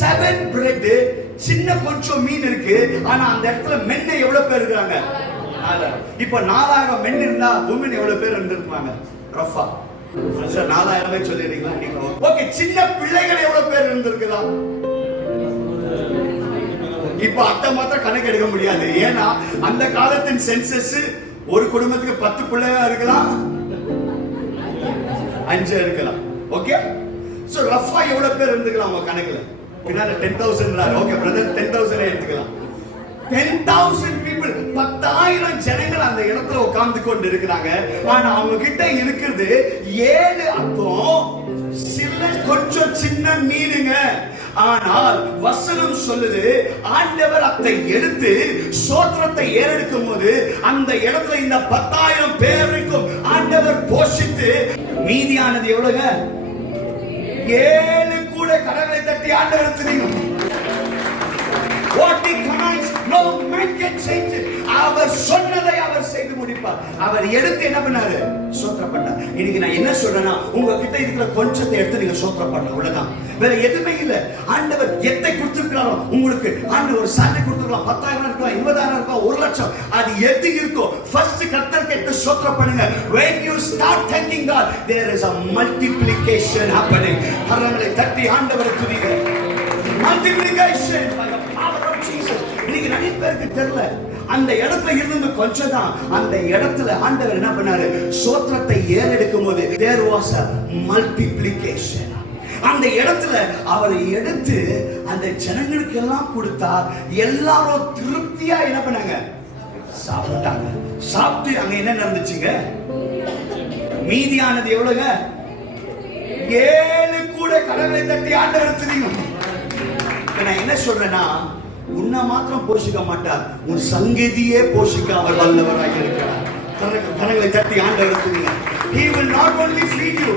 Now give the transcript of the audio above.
7 bread, சின்ன கொஞ்சம் மீன் இருக்கு. ஆனா அந்த இடத்துல மென்ன எவ்வளவு பேர் இருக்காங்க? இப்ப 4000 மென் இருந்தா உமன் எவ்வளவு பேர் இருந்திருப்பாங்க? ரஃபா 4000 சொல்லிடுறீங்களா நீங்க? ஓகே, சின்ன பிள்ளைகள் எவ்வளவு பேர் இருந்திருக்கலாம்? இப்ப அத்தை மாத்திரம் கணக்கு எடுக்க முடியாது. ஏன்னா அந்த காலத்தின் சென்சஸ் ஒரு குடும்பத்துக்கு 10 பிள்ளையா இருக்கலாம், 5 இருக்கலாம். ஓகே, சோ ரஃபா எவ்வளவு பேர் இருந்துக்கலாம் உங்க கணக்குல? பின்னால 10,000. ஓகே பிரதர், 10,000 எடுத்துக்கலாம். 10,000 people, 10,000 ஜனங்கள் அந்த இடத்துல உட்கார்ந்து கொண்டு இருக்கிறாங்க. ஆனா அவங்க கிட்ட இருக்கிறது 7 அப்பம், சில கொஞ்சம் சின்ன மீனுங்க. ஆனால் வசனம் சொல்லுது, ஆண்டவர் அதை எடுத்து சோத்திரத்தை ஏறெடுக்கும் போது அந்த இடத்துல இந்த 10,000 பேருக்கும் ஆண்டவர் போஷித்து மீதியானது எவ்வளவுங்க? 7 கூட கடவுளை தட்டி ஆண்டவர் தெரியும். What he commands, no man can change it. அவர் சொன்னதை அவர் செய்து முடிப்பார். அவர் எடுத்து என்ன பண்ணாரு? சோத்திரம் பண்ணார். இன்னைக்கு நான் என்ன சொல்றேன்னா, உங்ககிட்ட இருக்கிற கொஞ்சத்தை எடுத்து நீங்க சோத்திரம் பண்ண அவ்வளவுதான், வேற எதுவுமே இல்ல. ஆண்டவர் எத்தை கொடுத்திருக்காரோ உங்களுக்கு, ஆண்டவர் ஒரு சாலை கொடுத்திருக்கலாம், 10,000 இருக்கலாம், 20,000 இருக்கலாம், 1,00,000, அது எது இருக்கோ ஃபர்ஸ்ட் கர்த்தருக்கு எடுத்து சோத்திரம் பண்ணுங்க. When you start thanking God, there is a multiplication happening. கரங்களை தட்டி ஆண்டவரை துதிங்க. Multiplication by the power of Jesus. இன்னைக்கு நிறைய பேருக்கு தெரியல, அந்த இடத்துல இருந்து கொஞ்சம் தான். அந்த இடத்துல ஆண்டவர் என்ன பண்ணாரு? சோத்திரத்தை ஏறெடுக்கும் போது there was a multiplication. அந்த இடத்துல அவரை எடுத்து அந்த ஜனங்களுக்கு எல்லாம் கொடுத்தார். எல்லாரும் திருப்தியா என்ன பண்ணாங்க? சாப்பிட்டாங்க. சாப்பிட்டு அங்க என்ன நடந்துச்சுங்க? மீதியானது எவ்வளவுங்க? 7 கூட கடவுளை தட்டி ஆண்டவர் தெரியும். நான் என்ன சொல்றேன்னா, உன்னை மாத்திரம் போஷிக்க மாட்டார், உன் சங்கதியே போஷிக்க அவர் வல்லவராக இருக்கிறார். கரங்களை தட்டி ஆண்டவர் தெரியும். He will not only feed you,